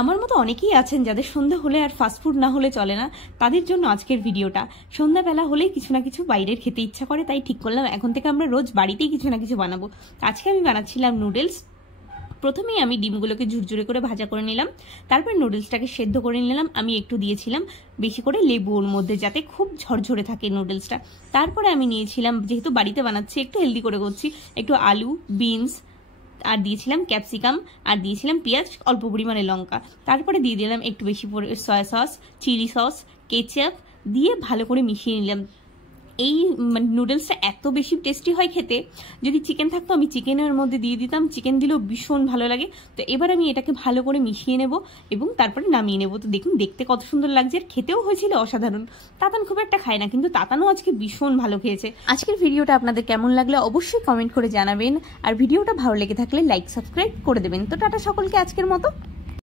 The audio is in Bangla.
আমার মতো অনেকেই আছেন যাদের সন্ধ্যা হলে আর ফাস্টফুড না হলে চলে না, তাদের জন্য আজকের ভিডিওটা। সন্ধ্যাবেলা হলেই কিছু না কিছু বাইরের খেতে ইচ্ছা করে, তাই ঠিক করলাম এখন থেকে আমরা রোজ বাড়িতেই কিছু না কিছু বানাবো। আজকে আমি বানাচ্ছিলাম নুডলস। প্রথমেই আমি ডিমগুলোকে ঝুরঝুরে করে ভাজা করে নিলাম, তারপর নুডলসটাকে সেদ্ধ করে নিলাম। আমি একটু দিয়েছিলাম বেশি করে লেবু ওর মধ্যে, যাতে খুব ঝরঝরে থাকে নুডলসটা। তারপরে আমি নিয়েছিলাম, যেহেতু বাড়িতে বানাচ্ছি একটু হেলদি করে করছি, একটু আলু, বিনস, আর দিয়েছিলাম ক্যাপসিকাম, আর দিয়েছিলাম পেঁয়াজ, অল্প পরিমাণে লঙ্কা। তারপরে দিয়ে দিলাম একটু বেশি soya sauce, chilli sauce, ketchup দিয়ে ভালো করে মিশিয়ে নিলাম। এই নুডলসটা এত বেশি টেস্টি হয় খেতে। যদি চিকেন থাকতো আমি চিকেনের মধ্যে দিয়ে দিতাম, চিকেন দিলেও ভীষণ ভালো লাগে। তো এবার আমি এটাকে ভালো করে মিশিয়ে নেব এবং তারপরে নামিয়ে নেব। তো দেখুন দেখতে কত সুন্দর লাগছে, আর খেতেও হয়েছিল অসাধারণ। তাতান খুব একটা খায় না, কিন্তু তাতানও আজকে ভীষণ ভালো খেয়েছে। আজকের ভিডিওটা আপনাদের কেমন লাগলো অবশ্যই কমেন্ট করে জানাবেন, আর ভিডিওটা ভালো লেগে থাকলে লাইক সাবস্ক্রাইব করে দেবেন। তো টাটা সকলকে আজকের মতো।